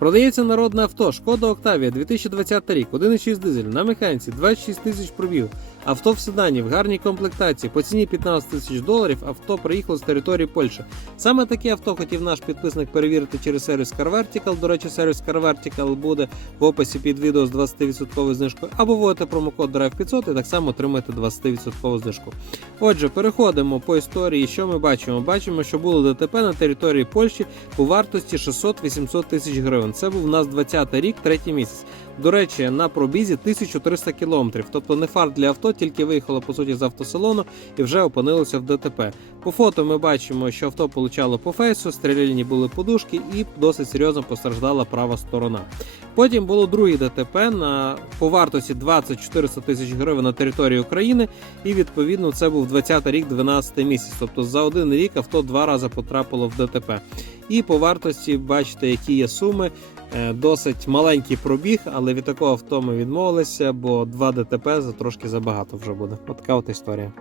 Продається народне авто Шкода Октавія 2020 рік, 1,6 дизель на механіці, 26 тисяч пробів. Авто в седані в гарній комплектації по ціні 15 тисяч доларів. Авто приїхало з території Польщі. Саме таке авто хотів наш підписник перевірити через сервіс CarVertical. До речі, сервіс CarVertical буде в описі під відео з 20% знижкою. Або вводите промокод DRIVE500 і так само отримаєте 20% знижку. Отже, переходимо по історії. Що ми бачимо? Бачимо, що було ДТП на території Польщі у вартості 600-800 тисяч гривень. Це був у нас 20 рік, третій місяць. До речі, на пробізі 1300 кілометрів. Тобто не фарт для авто, тільки виїхало по суті з автосалону і вже опинилося в ДТП. По фото ми бачимо, що авто получало по фейсу, стріляні були подушки і досить серйозно постраждала права сторона. Потім було друге ДТП на по вартості 20-400 тисяч гривень на території України, і відповідно це був 20 рік, 12 місяць. Тобто за один рік авто два рази потрапило в ДТП. І по вартості бачите, які є суми. Е, Досить маленький пробіг, але від такого авто ми відмовилися, бо два ДТП за трошки забагато вже буде. От така от історія.